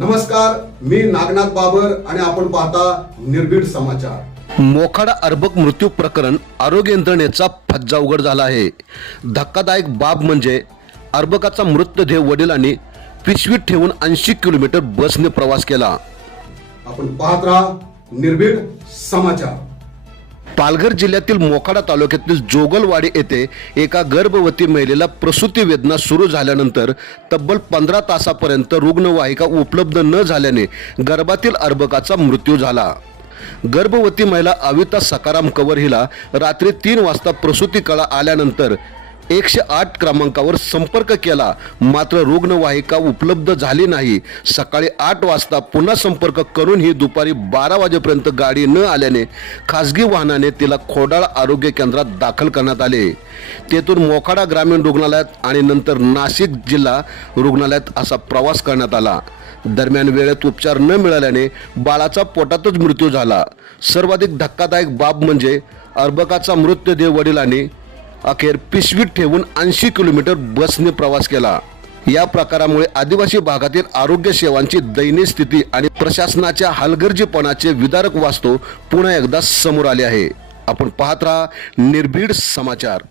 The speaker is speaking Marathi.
नमस्कार मी नागनाथ बाबर आणि आपण पाहता निर्भीड समाचार. मोखाडा अर्भक मृत्यू प्रकरण आरोग्य यंत्रणेचा फज्जा उघड झाला आहे. धक्कादायक बाब म्हणजे अर्भकाचा मृतदेह वडिलांनी पिशवीत ठेवून ऐंशी किलोमीटर बसने प्रवास केला. आपण पाहत राहा निर्भीड समाचार. पालघर जिल्ह्यातील मोखाडा तालुक्यातील जोगलवाडी येथे एका गर्भवती महिलेला प्रसूती वेदना सुरू झाल्यानंतर तब्बल पंधरा तासापर्यंत रुग्णवाहिका उपलब्ध न झाल्याने गर्भातील अर्भकाचा मृत्यू झाला. गर्भवती महिला अविता सकाराम कवर हिला रात्री तीन वाजता प्रसूती कळा आल्यानंतर एकशे आठ क्रमांकावर संपर्क केला. मात्र रुग्णवाहिका उपलब्ध झाली नाही. सकाळी आठ वाजता पुन्हा संपर्क करूनही दुपारी बारा वाजेपर्यंत गाडी न आल्याने खासगी वाहनाने तिला खोडाळ आरोग्य केंद्रात दाखल करण्यात आले. तेथून मोखाडा ग्रामीण रुग्णालयात आणि नंतर नाशिक जिल्हा रुग्णालयात असा प्रवास करण्यात आला. दरम्यान वेळेत उपचार न मिळाल्याने बाळाचा पोटातच मृत्यू झाला. सर्वाधिक धक्कादायक बाब म्हणजे अर्बकाचा मृतदेह वडिलांनी अखेर पिशवीत ठेवून ऐंशी किलोमीटर बसने प्रवास केला. या प्रकारामुळे आदिवासी भागातील आरोग्य सेवांची दयनीय स्थिती आणि प्रशासनाच्या हलगर्जीपणाचे विदारक वास्तव पुन्हा एकदा समोर आले आहे. आपण पाहत राहा निर्भीड समाचार.